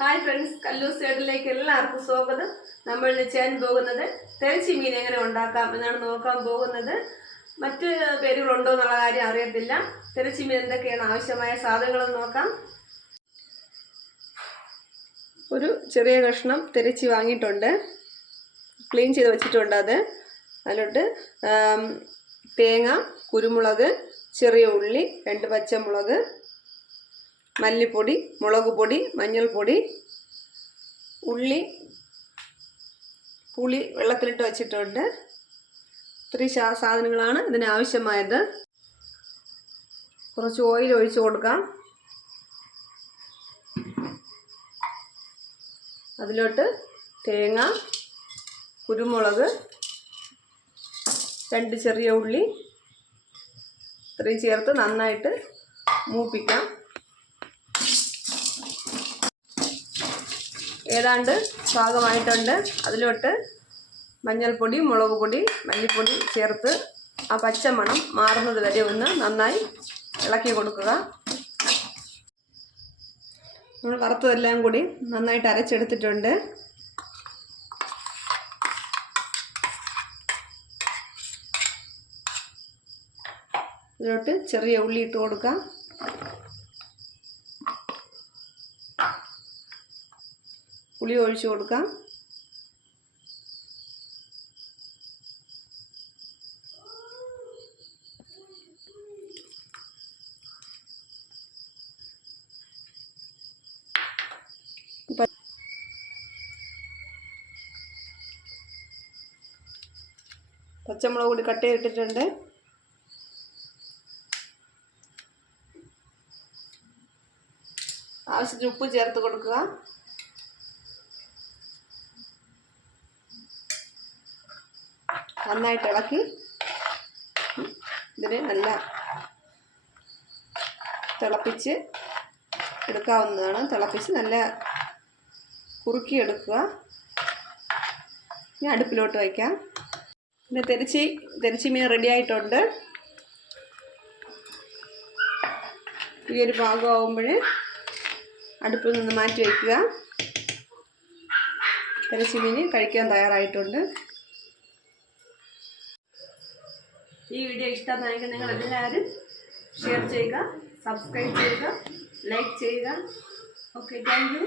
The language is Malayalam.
ഹായ് ഫ്രണ്ട്സ് കല്ലൂസ് സൈഡിലേക്ക് എല്ലാവർക്കും സ്വാഗതം. നമ്മൾ ചെയ്യാൻ പോകുന്നത് തെരച്ചി മീൻ എങ്ങനെ ഉണ്ടാക്കാം എന്നാണ് നോക്കാൻ പോകുന്നത്. മറ്റ് പേരുകളുണ്ടോ എന്നുള്ള കാര്യം അറിയത്തില്ല. തെരച്ചി മീൻ എന്തൊക്കെയാണ് ആവശ്യമായ സാധനങ്ങളെന്ന് നോക്കാം. ഒരു ചെറിയ കഷ്ണം തെരച്ചി വാങ്ങിയിട്ടുണ്ട്. ക്ലീൻ ചെയ്ത് വെച്ചിട്ടുണ്ട് അത്. അതിലോട്ട് തേങ്ങ കുരുമുളക് ചെറിയ ഉള്ളി രണ്ട് പച്ചമുളക് മല്ലിപ്പൊടി മുളക് പൊടി മഞ്ഞൾപ്പൊടി ഉള്ളി പുളി വെള്ളത്തിലിട്ട് വച്ചിട്ടുണ്ട്. ഇത്രയും സാധനങ്ങളാണ് ഇതിനാവശ്യമായത്. കുറച്ച് ഓയിൽ ഒഴിച്ച് കൊടുക്കാം. അതിലോട്ട് തേങ്ങ കുരുമുളക് രണ്ട് ചെറിയ ഉള്ളി ഇത്രയും ചേർത്ത് നന്നായിട്ട് മൂപ്പിക്കാം. ഏതാണ്ട് ഭാഗമായിട്ടുണ്ട്. അതിലോട്ട് മഞ്ഞൾപ്പൊടി മുളക് പൊടി മല്ലിപ്പൊടി ചേർത്ത് ആ പച്ചമണം മാറുന്നത് വരെ ഒന്ന് നന്നായി ഇളക്കി കൊടുക്കുക. നമ്മൾ വറുത്തതെല്ലാം കൂടി നന്നായിട്ട് അരച്ചെടുത്തിട്ടുണ്ട്. ഇതിലോട്ട് ചെറിയ ഉള്ളി ഇട്ട് കൊടുക്കാം. പുളി ഒഴിച്ചു കൊടുക്കാം. പച്ചമുളക് കൂടി കട്ട് ചെയ്തിട്ടിട്ടുണ്ട്. ആവശ്യത്തിന് ഉപ്പ് ചേർത്ത് കൊടുക്കുക. നന്നായിട്ട് ഇളക്കി. ഇതിന് നല്ല തിളപ്പിച്ച് എടുക്കാവുന്നതാണ്. തിളപ്പിച്ച് നല്ല കുറുക്കി എടുക്കുക ഇനി അടുപ്പിലോട്ട് വയ്ക്കാം. പിന്നെ തെരിച്ചി തെരിച്ചി മീൻ റെഡി ആയിട്ടുണ്ട്. ഈ ഒരു പാകമാകുമ്പോൾ അടുപ്പിൽ നിന്ന് മാറ്റി വയ്ക്കുക. തെരച്ചി മീൻ കഴിക്കാൻ തയ്യാറായിട്ടുണ്ട്. ഈ വീഡിയോ ഇഷ്ടമായെങ്കിൽ നിങ്ങൾ എല്ലാവരും ഷെയർ ചെയ്യുക സബ്സ്ക്രൈബ് ചെയ്യുക ലൈക്ക് ചെയ്യുക. Okay thank you